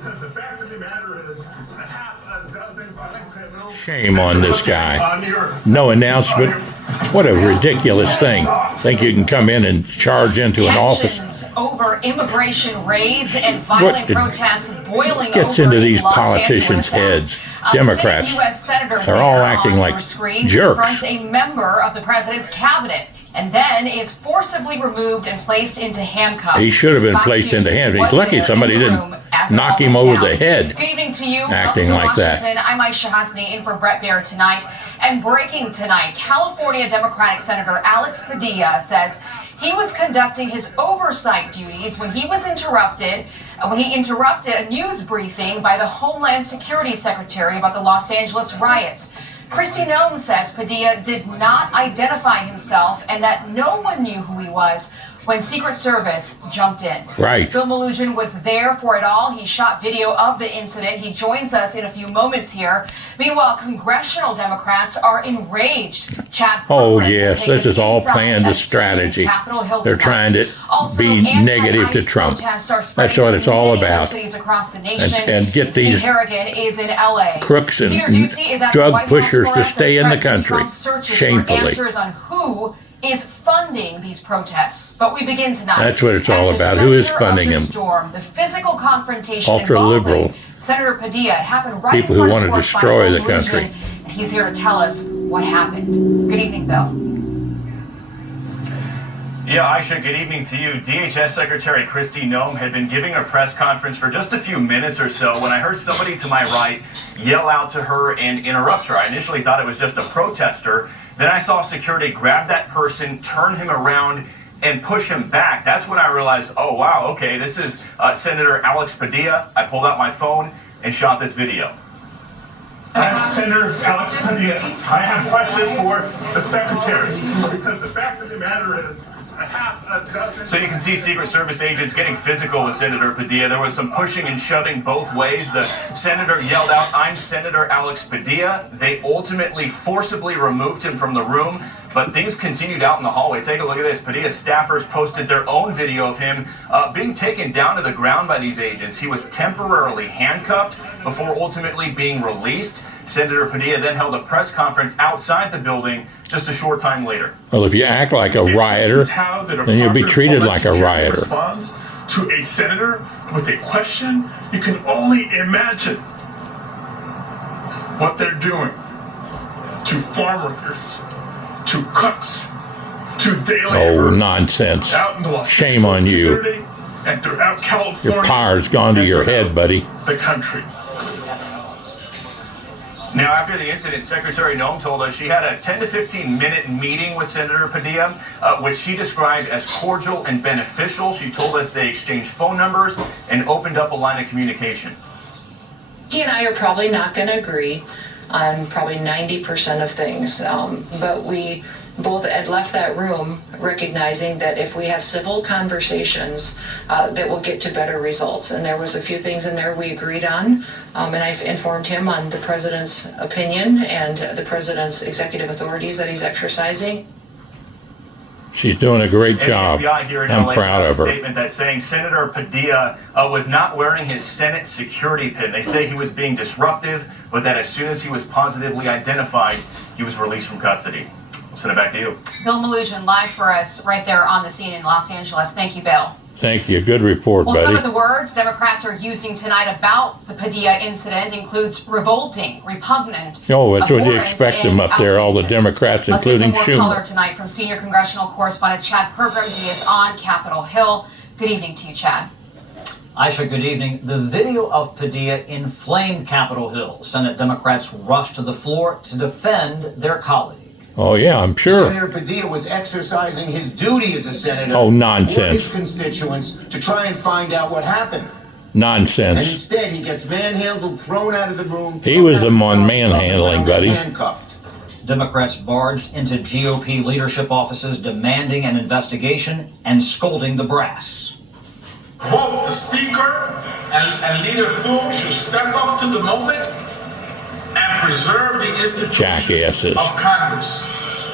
Because the fact of the matter is, half a dozen criminals. Shame on this guy. No announcement. What a ridiculous thing. Think you can come in and charge into an office. Over immigration raids and violent protests boiling gets over into these Los politicians' Angeles. heads? Democrats. They're all acting like jerks. Confronts a member of the president's cabinet and then is forcibly removed and placed into handcuffs. He should have been placed into handcuffs. He's lucky somebody didn't knock him over the head. Good evening to you. Acting like that. I'm Aisha Hasni in for Brett Baer tonight. And breaking tonight, California Democratic Senator Alex Padilla says he was conducting his oversight duties when he interrupted a news briefing by the Homeland Security Secretary about the Los Angeles riots. Kristi Noem says Padilla did not identify himself and that no one knew who he was when Secret Service jumped in. Right. Bill Melugin was there for it all. He shot video of the incident. He joins us in a few moments here. Meanwhile, congressional Democrats are enraged. Oh, yes, this is all planned as strategy. They're trying to be negative to Trump. That's what it's all about. And get these crooks and drug pushers to stay in the country, shamefully. Is funding these protests. But we begin tonight. That's what it's all about. Who is funding them? The physical confrontation ultra-liberal Senator Padilla happened right people who want to destroy the country. And he's here to tell us what happened. Good evening, Bill. Yeah, Aisha, good evening to you. DHS Secretary Kristi Noem had been giving a press conference for just a few minutes or so when I heard somebody to my right yell out to her and interrupt her. I initially thought it was just a protester. Then I saw security grab that person, turn him around, and push him back. That's when I realized, oh, wow, okay, this is Senator Alex Padilla. I pulled out my phone and shot this video. Senator Alex Padilla, I have questions for the secretary, because the fact of the matter is, so you can see Secret Service agents getting physical with Senator Padilla. There was some pushing and shoving both ways. The senator yelled out, "I'm Senator Alex Padilla." They ultimately forcibly removed him from the room, but things continued out in the hallway. Take a look at this. Padilla's staffers posted their own video of him being taken down to the ground by these agents. He was temporarily handcuffed before ultimately being released. Senator Padilla then held a press conference outside the building just a short time later. Well, if you act like a rioter, then you'll be treated like a rioter. Responds to a senator with a question, you can only imagine what they're doing to farm workers, to cooks, to daily laborers. Oh, nonsense. Shame on you. And throughout California, your power's gone to your head, buddy. The country. Now, after the incident, Secretary Noem told us she had a 10 to 15 minute meeting with Senator Padilla, which she described as cordial and beneficial. She told us they exchanged phone numbers and opened up a line of communication. He and I are probably not going to agree on probably 90% of things, but we both had left that room recognizing that if we have civil conversations, that we'll get to better results. And there was a few things in there we agreed on, and I've informed him on the president's opinion and the president's executive authorities that he's exercising. She's doing a great job. I'm proud of her. Statement that's saying Senator Padilla was not wearing his Senate security pin. They say he was being disruptive, but that as soon as he was positively identified, he was released from custody. I'll send it back to you. Bill Melugin, live for us right there on the scene in Los Angeles. Thank you, Bill. Thank you. Good report, buddy. Some of the words Democrats are using tonight about the Padilla incident includes revolting, repugnant. Oh, that's what you expect them up there, all the Democrats, including Schumer. More color Schumer. Tonight from senior congressional correspondent Chad Pergram. He is on Capitol Hill. Good evening to you, Chad. Aisha, good evening. The video of Padilla inflamed Capitol Hill. Senate Democrats rushed to the floor to defend their colleague. Oh, yeah, I'm sure. Senator Padilla was exercising his duty as a senator. Oh, nonsense. For his constituents to try and find out what happened. Nonsense. And instead, he gets manhandled, thrown out of the room. He was the one manhandling, buddy. Handcuffed. Democrats barged into GOP leadership offices demanding an investigation and scolding the brass. Both the Speaker and Leader Thune should step up to the moment and preserve the institutions of Congress.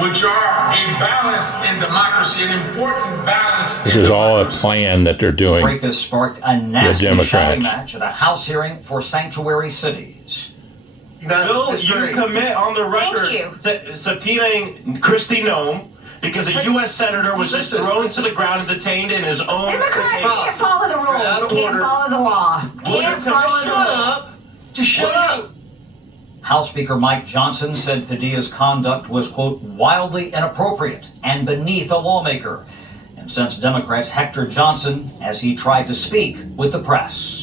which are a balance in democracy, an important balance. This is all a plan that they're doing. Fracas sparked a nasty Democrats. shouting match at a House hearing for sanctuary cities. Bill, you commit on the record subpoenaing Kristi Noem because a U.S. senator was just thrown to the ground and detained in his own. Democrats can't follow the rules, can't follow the law, can't follow the rules. Just shut up. House Speaker Mike Johnson said Padilla's conduct was, quote, wildly inappropriate and beneath a lawmaker, and sent Democrats Hector Johnson as he tried to speak with the press.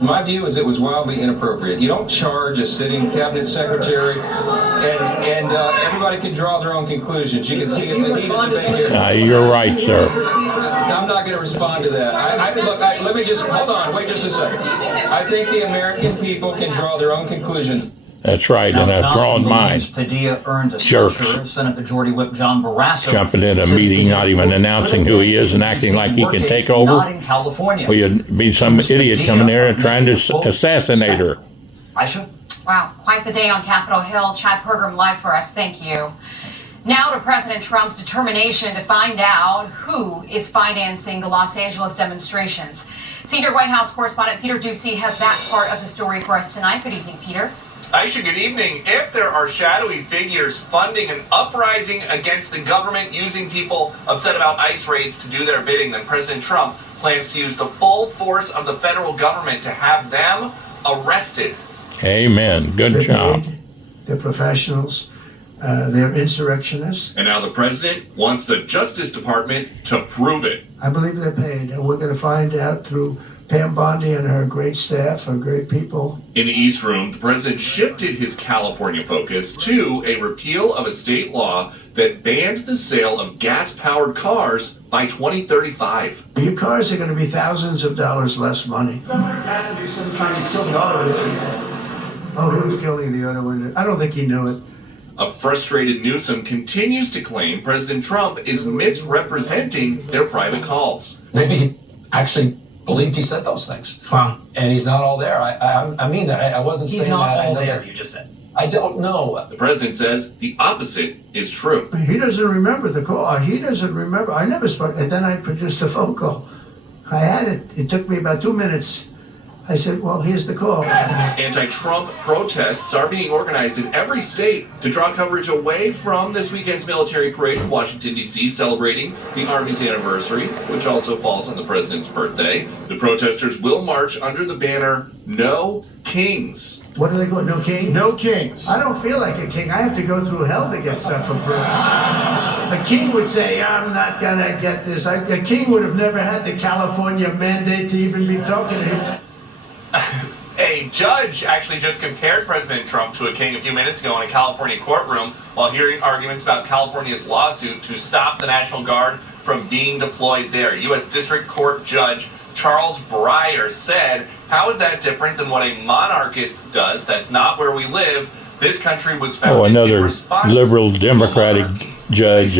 My view is it was wildly inappropriate. You don't charge a sitting cabinet secretary, and everybody can draw their own conclusions. You can see it's a heated debate here. You're right, sir. I'm not going to respond to that. Let me just, hold on, wait just a second. I think the American people can draw their own conclusions. That's right, and I've drawn mine. Padilla earned a Jerks. censure. Senate Majority Whip John Barrasso Jumping in a meeting, not even announcing who he is and acting like he can take over. Not in California. Well, you'd be some idiot coming there and trying to assassinate her. Aisha? Wow, quite the day on Capitol Hill. Chad Pergram live for us. Thank you. Now to President Trump's determination to find out who is financing the Los Angeles demonstrations. Senior White House correspondent Peter Ducey has that part of the story for us tonight. Good evening, Peter. Aisha, good evening. If there are shadowy figures funding an uprising against the government using people upset about ICE raids to do their bidding, then President Trump plans to use the full force of the federal government to have them arrested. Amen. Good job. They're professionals. They're insurrectionists. And now the president wants the Justice Department to prove it. I believe they're paid, and we're going to find out through Pam Bondi and her great staff, her great people. In the East Room, the president shifted his California focus to a repeal of a state law that banned the sale of gas-powered cars by 2035. Your cars are going to be thousands of dollars less money. Somebody's got to do some trying to kill the auto industry. Oh, who was killing the auto industry? I don't think he knew it. A frustrated Newsom continues to claim President Trump is misrepresenting their private calls. Maybe he actually believed he said those things. Wow. And he's not all there. I mean that. I wasn't saying that. He's not all I know there, that. you just said. I don't know. The president says the opposite is true. He doesn't remember the call. He doesn't remember. I never spoke. And then I produced a phone call. I had it. It took me about 2 minutes. I said, well, here's the call. Anti-Trump protests are being organized in every state to draw coverage away from this weekend's military parade in Washington, D.C., celebrating the Army's anniversary, which also falls on the president's birthday. The protesters will march under the banner, No Kings. What do they call it? No king? No kings. I don't feel like a king. I have to go through hell to get stuff approved. A king would say, I'm not going to get this. A king would have never had the California mandate to even be talking to him. A judge actually just compared President Trump to a king a few minutes ago in a California courtroom while hearing arguments about California's lawsuit to stop the National Guard from being deployed there. U.S. District Court Judge Charles Breyer said, how is that different than what a monarchist does? That's not where we live. This country was founded another in response liberal Democratic judge.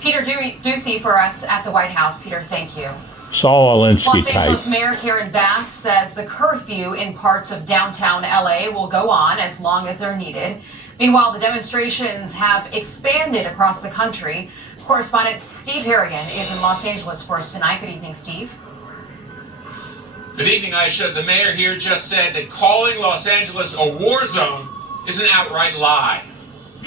Peter Ducey for us at the White House. Peter, thank you. Saul Alinsky Los type. Angeles Mayor Karen Bass says the curfew in parts of downtown LA will go on as long as they're needed. Meanwhile, the demonstrations have expanded across the country. Correspondent Steve Harrigan is in Los Angeles for us tonight. Good evening, Steve. Good evening, Aisha. The mayor here just said that calling Los Angeles a war zone is an outright lie.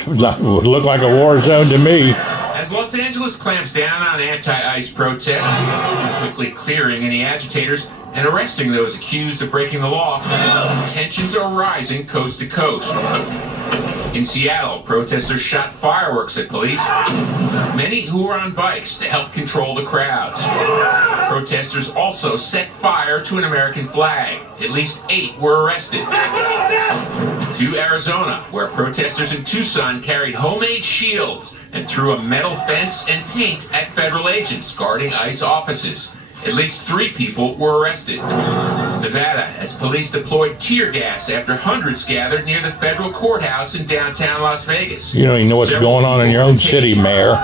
Would look like a war zone to me. As Los Angeles clamps down on anti-ICE protests, quickly clearing any agitators and arresting those accused of breaking the law, tensions are rising coast to coast. In Seattle, protesters shot fireworks at police, many who were on bikes to help control the crowds. Protesters also set fire to an American flag. At least 8 were arrested. To Arizona, where protesters in Tucson carried homemade shields and threw a metal fence and paint at federal agents guarding ICE offices. At least 3 people were arrested. Nevada, as police deployed tear gas after hundreds gathered near the federal courthouse in downtown Las Vegas. You don't even know what's going on in your own city, Mayor.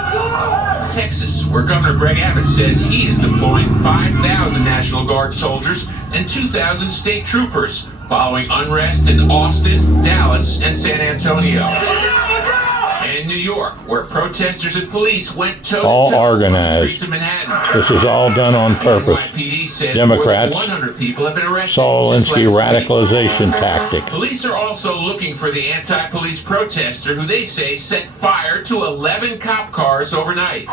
Texas, where Governor Greg Abbott says he is deploying 5,000 National Guard soldiers and 2,000 state troopers following unrest in Austin, Dallas, and San Antonio. And New York, where protesters and police went toe-to-toe All on the organized. streets of Manhattan. This is all done on purpose. NYPD says Democrats, more than 100 people have been arrested Saul since Alinsky last week. radicalization tactic. Police are also looking for the anti-police protester who they say set fire to 11 cop cars overnight.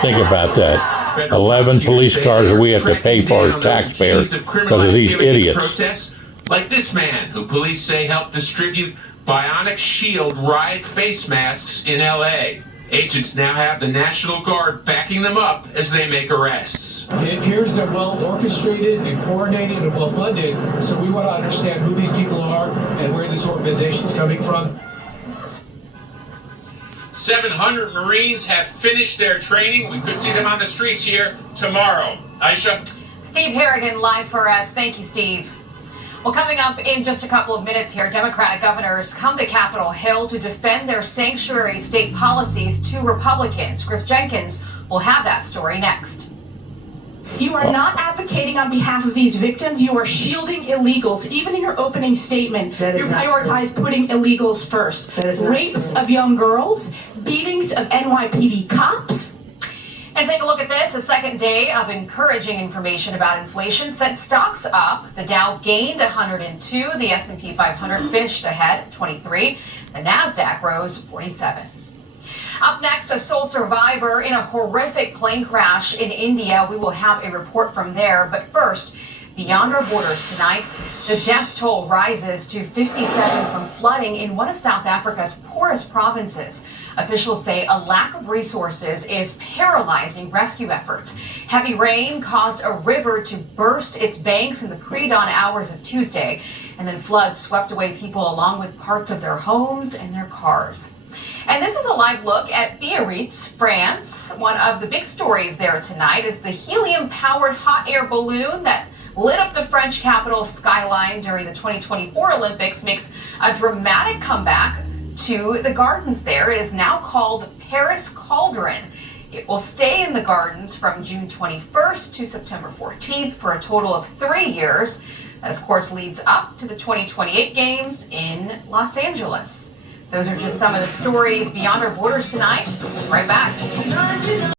Think about that. 11 police cars that we have to pay for as taxpayers because of these idiots. Protests like this man, who police say helped distribute bionic shield riot face masks in LA. Agents now have the National Guard backing them up as they make arrests. It appears they're well orchestrated and coordinated and well funded, so we want to understand who these people are and where this organization is coming from. 700 Marines have finished their training. We could see them on the streets here tomorrow. Aisha? Steve Harrigan live for us. Thank you, Steve. Well, coming up in just a couple of minutes here, Democratic governors come to Capitol Hill to defend their sanctuary state policies to Republicans. Griff Jenkins will have that story next. You are not advocating on behalf of these victims. You are shielding illegals. Even in your opening statement, you prioritize putting illegals first. Rapes of young girls, beatings of NYPD cops. And take a look at this. A second day of encouraging information about inflation sent stocks up. The Dow gained 102. The S&P 500 finished ahead 23. The NASDAQ rose 47. Up next, a sole survivor in a horrific plane crash in India. We will have a report from there. But first, beyond our borders tonight, the death toll rises to 57 from flooding in one of South Africa's poorest provinces. Officials say a lack of resources is paralyzing rescue efforts. Heavy rain caused a river to burst its banks in the pre-dawn hours of Tuesday, and then floods swept away people along with parts of their homes and their cars. And this is a live look at Biarritz, France. One of the big stories there tonight is the helium-powered hot air balloon that lit up the French capital's skyline during the 2024 Olympics makes a dramatic comeback to the gardens there. It is now called the Paris Cauldron. It will stay in the gardens from June 21st to September 14th for a total of 3 years. That, of course, leads up to the 2028 Games in Los Angeles. Those are just some of the stories beyond our borders tonight. Right back.